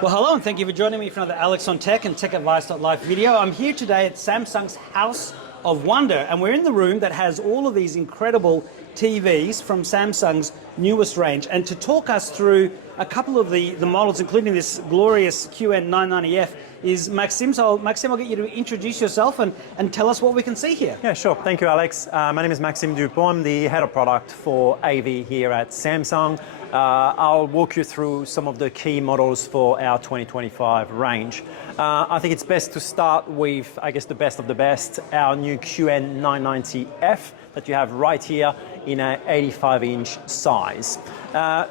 Well, hello, and thank you for joining me for another Alex on Tech and Tech Advice.live video. I'm here today at Samsung's House of Wonder, and we're in the room that has all of these incredible TVs from Samsung's newest range. And to talk us through a couple of the models, including this glorious QN990F, is Maxime. So, Maxime, I'll get you to introduce yourself and tell us what we can see here. Yeah, sure. Thank you, Alex. My name is Maxime Dupont. I'm the head of product for AV here at Samsung. I'll walk you through some of the key models for our 2025 range. I think it's best to start with, I guess, the best of the best, our new QN990F that you have right here in an 85-inch size.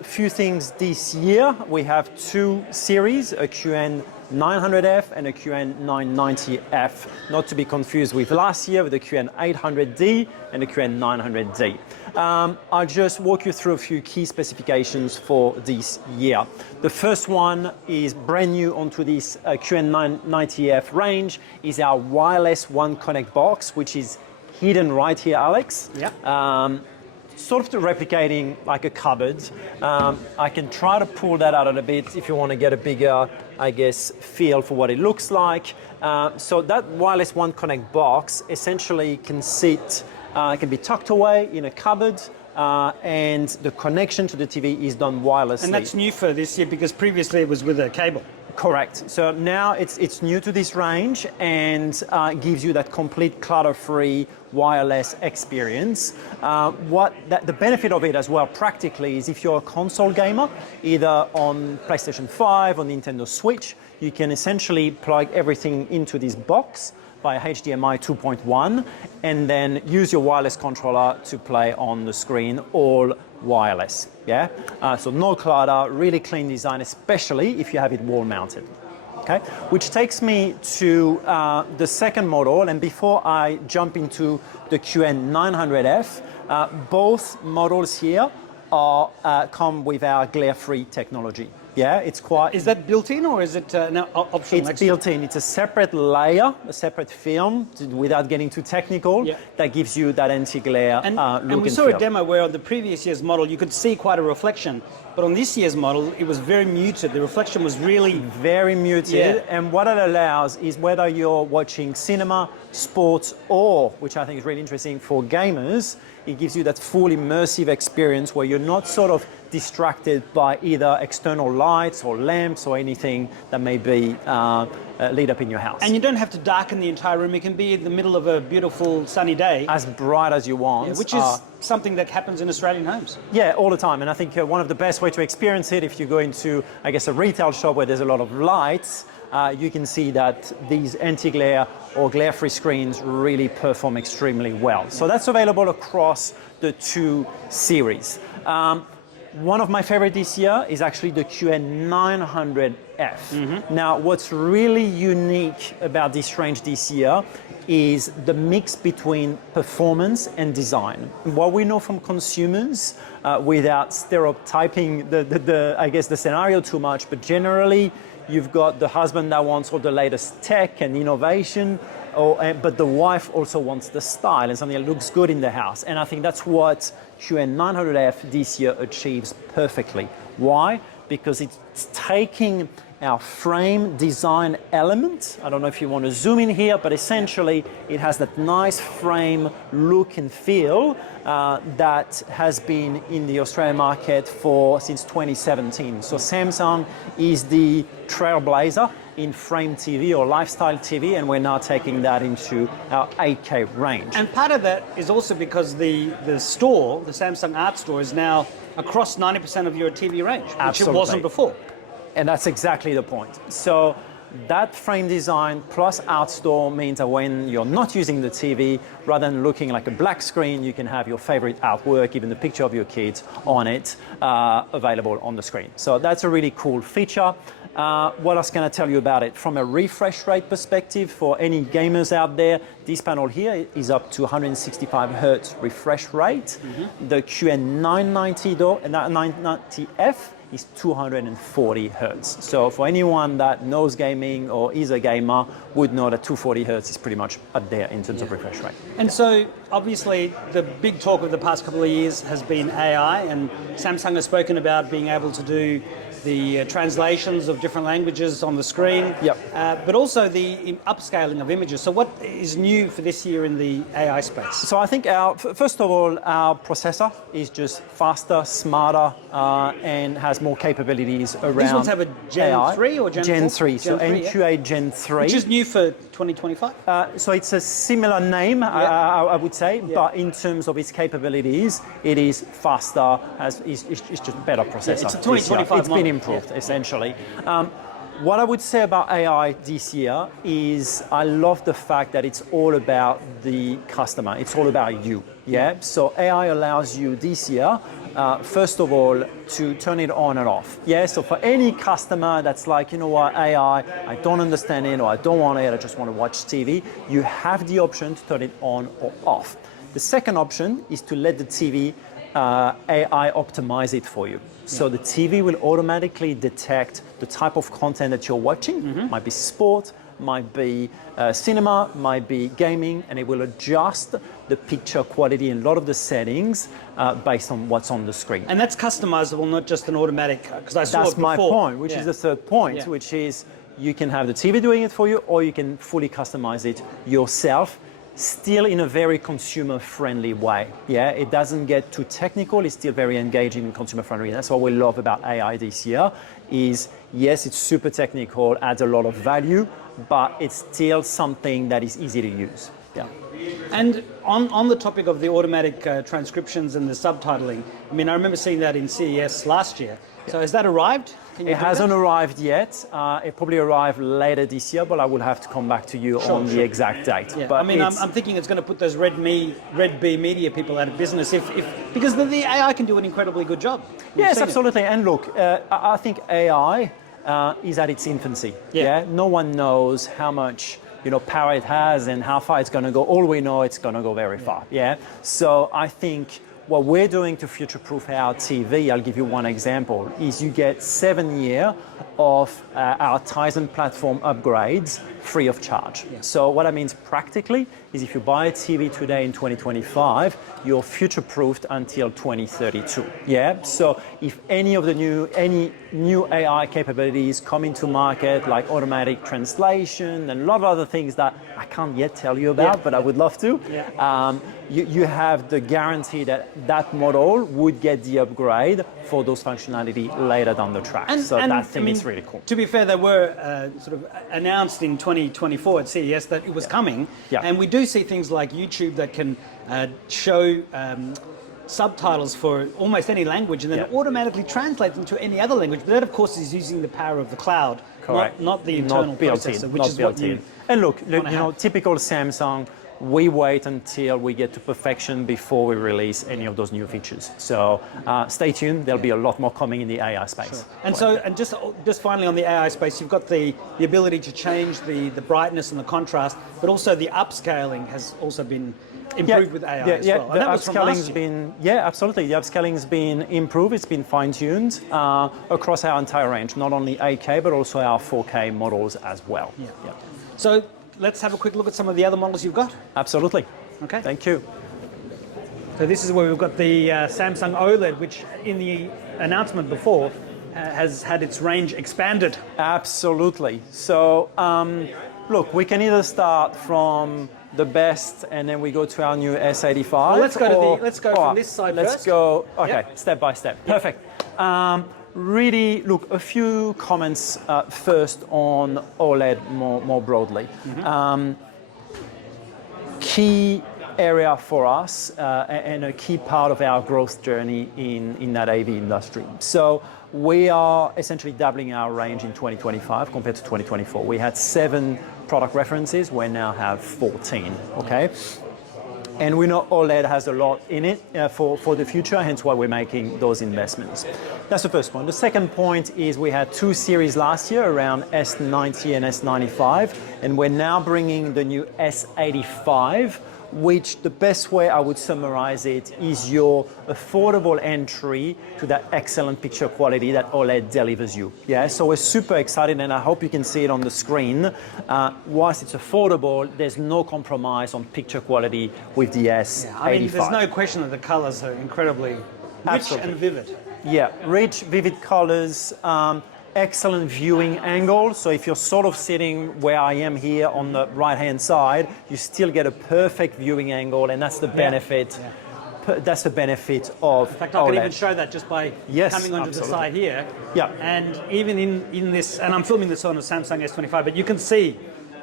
Few things this year. We have two series, a QN900F and a QN990F, not to be confused with last year with the QN800D and the QN900D. I'll just walk you through a few key specifications for this year. The first one is brand new onto this QN990F range is our wireless One Connect box, which is hidden right here, Alex. Yeah. Sort of replicating like a cupboard. I can try to pull that out a bit if you want to get a bigger, I guess, feel for what it looks like. So that wireless One Connect box essentially can sit, can be tucked away in a cupboard, and the connection to the TV is done wirelessly. And that's new for this year because previously it was with a cable. Correct. So now it's new to this range and gives you that complete clutter-free wireless experience. The benefit of it as well practically is if you're a console gamer, either on PlayStation 5 or Nintendo Switch, you can essentially plug everything into this box via HDMI 2.1 and then use your wireless controller to play on the screen, all wireless. Yeah, so no clutter, really clean design, especially if you have it wall mounted. Okay, which takes me to the second model, and before I jump into the QN900F, both models here are come with our glare-free technology. Yeah, it's quite... Is that built in or is it now optional? It's built in. It's a separate layer, a separate film, without getting too technical, yeah, that gives you that anti-glare look and feel. And we saw a demo where on the previous year's model you could see quite a reflection, but on this year's model it was very muted. The reflection was really... Very muted, yeah. And what it allows is whether you're watching cinema, sports, or, which I think is really interesting for gamers, it gives you that full immersive experience where you're not sort of distracted by either external lights or lamps or anything that may be lit up in your house. And you don't have to darken the entire room. It can be in the middle of a beautiful sunny day. As bright as you want. Yeah, which is something that happens in Australian homes. Yeah, all the time. And I think one of the best way to experience it, if you go into, I guess, a retail shop where there's a lot of lights, you can see that these anti-glare or glare-free screens really perform extremely well. So that's available across the two series. One of my favorite this year is actually the QN900F. Mm-hmm. Now, what's really unique about this range this year is the mix between performance and design. What we know from consumers, without stereotyping I guess the scenario too much, but generally you've got the husband that wants all the latest tech and innovation, but the wife also wants the style and something that looks good in the house. And I think that's what QN900F this year achieves perfectly. Why? Because it's taking our frame design element. I don't know if you want to zoom in here, but essentially it has that nice frame look and feel that has been in the Australian market since 2017. So Samsung is the trailblazer in frame TV or lifestyle TV, and we're now taking that into our 8K range. And part of that is also because the store, the Samsung Art Store, is now across 90% of your TV range, which it wasn't before. And that's exactly the point. So that frame design plus Art Store means that when you're not using the TV, rather than looking like a black screen, you can have your favorite artwork, even the picture of your kids on it, available on the screen. So that's a really cool feature. What else can I tell you about it? From a refresh rate perspective, for any gamers out there, this panel here is up to 165 Hertz refresh rate. Mm-hmm. The QN990F is 240 Hertz. So for anyone that knows gaming or is a gamer would know that 240 Hertz is pretty much up there in terms of refresh rate. And so obviously the big talk of the past couple of years has been AI, and Samsung has spoken about being able to do the translations of different languages on the screen, Yep. but also the upscaling of images. So what is new for this year in the AI space? So I think first of all, our processor is just faster, smarter, and has more capabilities around These ones have a Gen AI. 3 or Gen 4? Gen 3, so Gen 3, NQA Gen 3. Which is new for 2025? So it's a similar name, I would say, but in terms of its capabilities, it is faster, it's just a better processor. It's a 2025 It's been model. improved, essentially. What I would say about AI this year is I love the fact that it's all about the customer. It's all about you. Yeah. So AI allows you this year, first of all, to turn it on and off. Yeah. So for any customer that's like, you know what, AI, I don't understand it, or I don't want it, I just want to watch TV, you have the option to turn it on or off. The second option is to let the TV AI optimize it for you. So the TV will automatically detect the type of content that you're watching. Might be sport, might be cinema, might be gaming, and it will adjust the picture quality and a lot of the settings based on what's on the screen. And that's customizable, not just an automatic, because I saw That's it before. my point, which is the third point, which is you can have the TV doing it for you, or you can fully customize it yourself, still in a very consumer-friendly way. Yeah, it doesn't get too technical. It's still very engaging and consumer-friendly. That's what we love about AI this year. Is yes, it's super technical, adds a lot of value, but it's still something that is easy to use. Yeah. And on the topic of the automatic transcriptions and the subtitling, I mean, I remember seeing that in CES last year. So has that arrived? It hasn't arrived yet. It probably arrive later this year, but I will have to come back to you on the exact date. Yeah. But I mean, I'm thinking it's going to put those Red B media people out of business because the AI can do an incredibly good job. Yes, absolutely. And look, I think AI is at its infancy. Yeah. No one knows how much power it has and how far it's going to go. All we know, it's going to go very far. Yeah. So I think what we're doing to future-proof our TV, I'll give you one example, is you get 7 years of our Tizen platform upgrades free of charge. Yeah. So what that means practically is if you buy a TV today in 2025, you're future-proofed until 2032. Yeah. So if any of the new AI capabilities come into market, like automatic translation and a lot of other things that I can't yet tell you about, but I would love to. Yeah. You have the guarantee that model would get the upgrade for those functionality later down the track. And that thing is really cool. To be fair, they were sort of announced in 2024 at CES that it was coming. Yeah. And we do see things like YouTube that can show subtitles for almost any language and then automatically translate them to any other language. But that, of course, is using the power of the cloud, not the internal processor, which is what you And look, typical Samsung, we wait until we get to perfection before we release any of those new features. So stay tuned. There'll be a lot more coming in the AI space. Sure. And just finally on the AI space, you've got the ability to change the brightness and the contrast, but also the upscaling has also been improved with AI as well. The upscaling's been absolutely. The upscaling's been improved. It's been fine-tuned across our entire range, not only 8K but also our 4K models as well. Yeah. So let's have a quick look at some of the other models you've got. Absolutely. Okay. Thank you. So this is where we've got the Samsung OLED, which in the announcement before has had its range expanded. Absolutely. So look, we can either start from the best and then we go to our new S85. Well, let's go from this side first. Let's go, step by step. Perfect. Really, look, a few comments first on OLED more broadly. Key area for us and a key part of our growth journey in that AV industry. So we are essentially doubling our range in 2025 compared to 2024. We had 7 product references, we now have 14, okay? And we know OLED has a lot in it for the future, hence why we're making those investments. That's the first point. The second point is we had 2 series last year around S90 and S95, and we're now bringing the new S85, which the best way I would summarize it is your affordable entry to that excellent picture quality that OLED delivers you. Yeah, so we're super excited, and I hope you can see it on the screen. Whilst it's affordable, there's no compromise on picture quality with the S85. I mean, there's no question that the colors are incredibly rich and vivid. Yeah, rich, vivid colors, excellent viewing angle. So if you're sort of sitting where I am here on the right-hand side, you still get a perfect viewing angle, and that's the benefit. Yeah. That's the benefit of In fact, I can even show that just by coming onto the side here. Yeah. And even in this, and I'm filming this on a Samsung S25, but you can see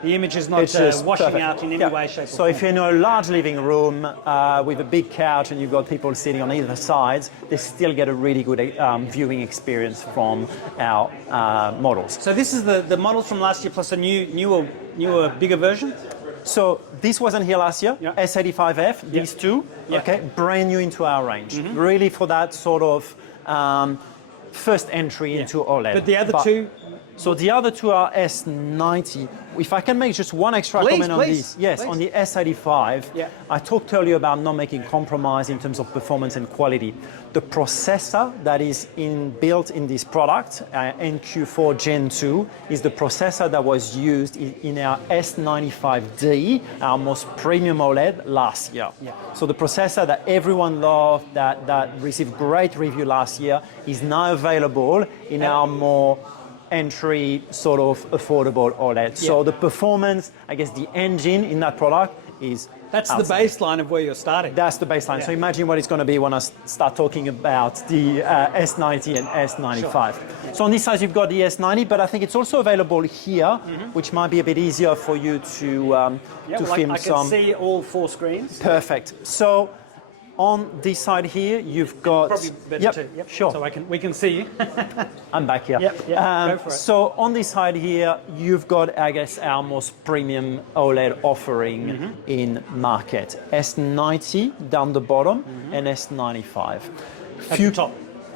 the image is not washing perfect. out in any way, shape, or So form. if you're in a large living room with a big couch and you've got people sitting on either sides, they still get a really good viewing experience from our models. So this is the models from last year plus a newer, bigger version? So this wasn't here last year, S85F, these two, okay, brand new into our range. Really for that sort of first entry into OLED. But the other two? So the other two are S90. If I can make just one extra comment on these. Yes, please. on the S85, I talked earlier about not making compromise in terms of performance and quality. The processor that is built in this product, NQ4 Gen 2, is the processor that was used in our S95D, our most premium OLED, last year. So the processor that everyone loved, that received great review last year, is now available in our more entry sort of affordable OLED. So the performance, I guess the engine in that product is That's the baseline of where you're starting. That's the baseline. So imagine what it's going to be when I start talking about the S90 and S95. Sure. So on this side you've got the S90, but I think it's also available here, which might be a bit easier for you to film I some. can see all four screens. Perfect. So on this side here, you've got. Probably better too. Sure. So we can see you. I'm back here. Go for it. So on this side here, you've got, I guess, our most premium OLED offering in market. S90 down the bottom and S95. At the top.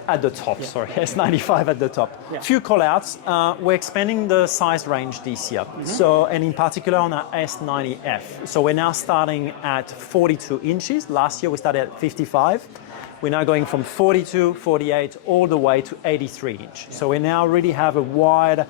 At the top, sorry, S95 at the top. Few call-outs. We're expanding the size range this year. So, and in particular on our S90F. So we're now starting at 42 inches. Last year we started at 55. We're now going from 42, 48, all the way to 83 inch. So we now really have a wide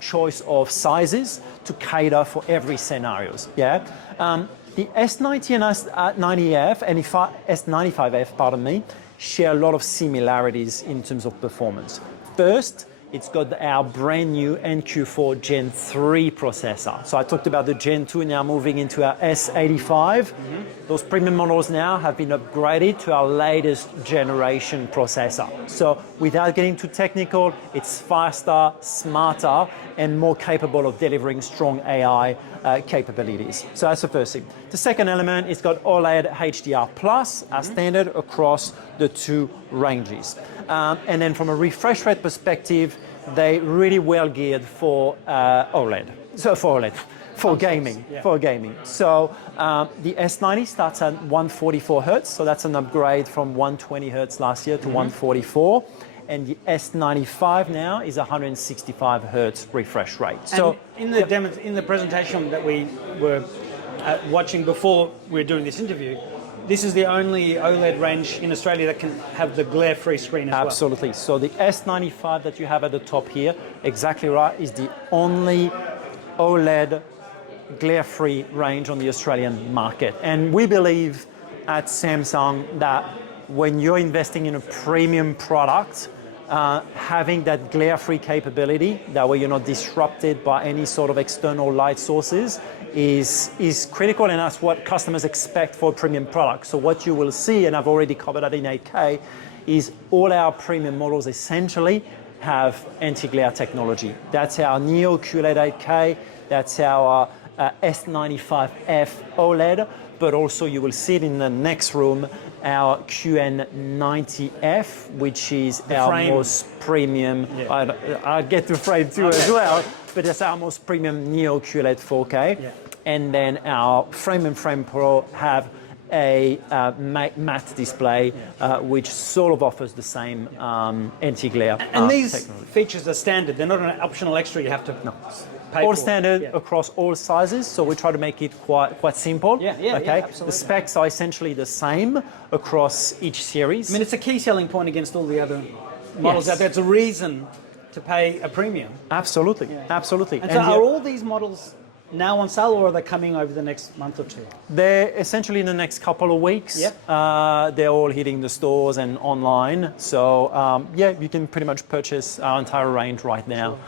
choice of sizes to cater for every scenarios. The S90 and S90F and S95F, pardon me, share a lot of similarities in terms of performance. First, it's got our brand new NQ4 Gen 3 processor. So I talked about the Gen 2 now moving into our S85. Those premium models now have been upgraded to our latest generation processor. So without getting too technical, it's faster, smarter, and more capable of delivering strong AI capabilities. So that's the first thing. The second element, it's got OLED HDR Plus as standard across the two ranges. And then from a refresh rate perspective, they really well geared for OLED. So for OLED, for gaming, for gaming. So the S90 starts at 144 Hertz, so that's an upgrade from 120 Hertz last year to 144. And the S95 now is 165 Hertz refresh rate. So in the presentation that we were watching before we were doing this interview, this is the only OLED range in Australia that can have the glare-free screen as well. Absolutely. So the S95 that you have at the top here, exactly right, is the only OLED glare-free range on the Australian market. And we believe at Samsung that when you're investing in a premium product, having that glare-free capability, that way you're not disrupted by any sort of external light sources, is critical, and that's what customers expect for a premium product. So what you will see, and I've already covered that in 8K, is all our premium models essentially have anti-glare technology. That's our Neo QLED 8K, that's our S95F OLED, but also you will see it in the next room, our QN90F, which is our most premium. I'll get to frame too as well, but it's our most premium Neo QLED 4K. And then our Frame and Frame Pro have a matte display, which sort of offers the same anti-glare And these technology. features are standard. They're not an optional extra you have to pay All for. standard across all sizes, so we try to make it quite simple. Absolutely. The specs are essentially the same across each series. I mean, it's a key selling point against all the other models out there. It's a reason to pay a premium. Absolutely, absolutely. And so are all these models now on sale, or are they coming over the next month or two? They're essentially in the next couple of weeks. Yep. They're all hitting the stores and online. So yeah, you can pretty much purchase our entire range right now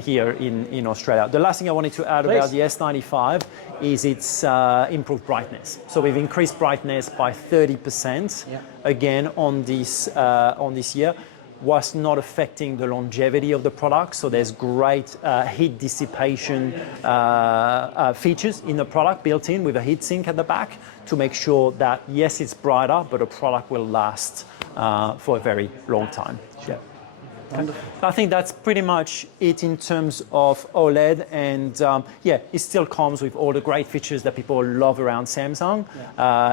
here in Australia. The last thing I wanted to add about the S95 is its improved brightness. So we've increased brightness by 30% again on this year, whilst not affecting the longevity of the product. So there's great heat dissipation features in the product built in with a heat sink at the back to make sure that, yes, it's brighter, but the product will last for a very long time. Yeah. I think that's pretty much it in terms of OLED, and yeah, it still comes with all the great features that people love around Samsung,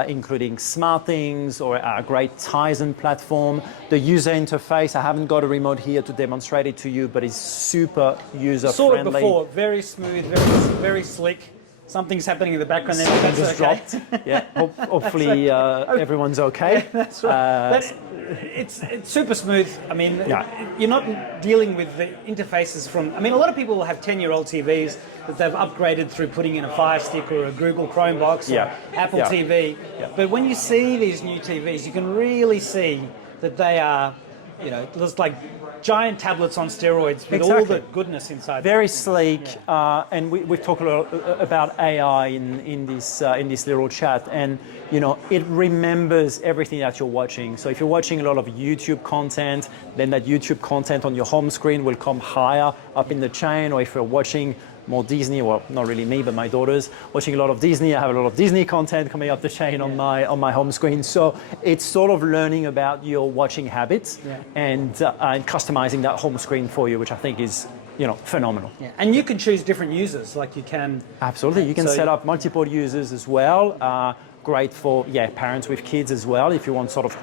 including SmartThings or our great Tizen platform. The user interface, I haven't got a remote here to demonstrate it to you, but it's super user-friendly. Saw it before, very smooth, very slick. Something's happening in the background there. Something just dropped. Yeah, hopefully everyone's okay. Yeah, that's right. It's super smooth. I mean, you're not dealing with the interfaces from. I mean, a lot of people will have 10-year-old TVs that they've upgraded through putting in a Fire Stick or a Google Chrome box or Apple TV. Yeah. But when you see these new TVs, you can really see that they are, you know, just like giant tablets on steroids with all the goodness inside. Very sleek, and we've talked a lot about AI in this little chat, and you know, it remembers everything that you're watching. So if you're watching a lot of YouTube content, then that YouTube content on your home screen will come higher up in the chain. Or if you're watching more Disney, well, not really me, but my daughters watching a lot of Disney. I have a lot of Disney content coming up the chain on my home screen. So it's sort of learning about your watching habits and customizing that home screen for you, which I think is, you know, phenomenal. Yeah. And you can choose different users, like you can. Absolutely, you can set up multiple users as well. Great for parents with kids as well. If you want sort of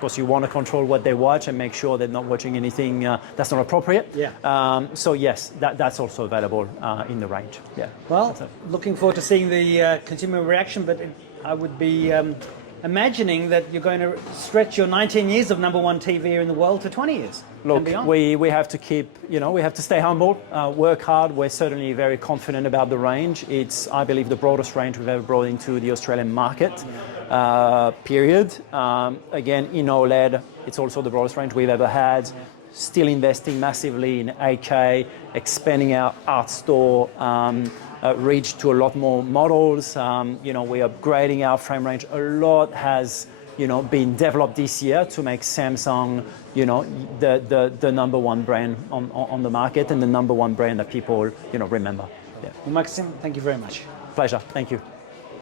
course, you want to control what they watch and make sure they're not watching anything that's not appropriate. Yeah. So yes, that's also available in the range. Yeah. Well, looking forward to seeing the consumer reaction, but I would be imagining that you're going to stretch your 19 years of #1 TV in the world to 20 years. Look, we have to keep, you know, we have to stay humble, work hard. We're certainly very confident about the range. It's, I believe, the broadest range we've ever brought into the Australian market, period. Again, in OLED, it's also the broadest range we've ever had. Still investing massively in 8K, expanding our art store reach to a lot more models. You know, we're upgrading our frame range. A lot has, you know, been developed this year to make Samsung, you know, the #1 brand on the market and the #1 brand that people, you know, remember. Yeah. Well, Maxime, thank you very much. Pleasure. Thank you.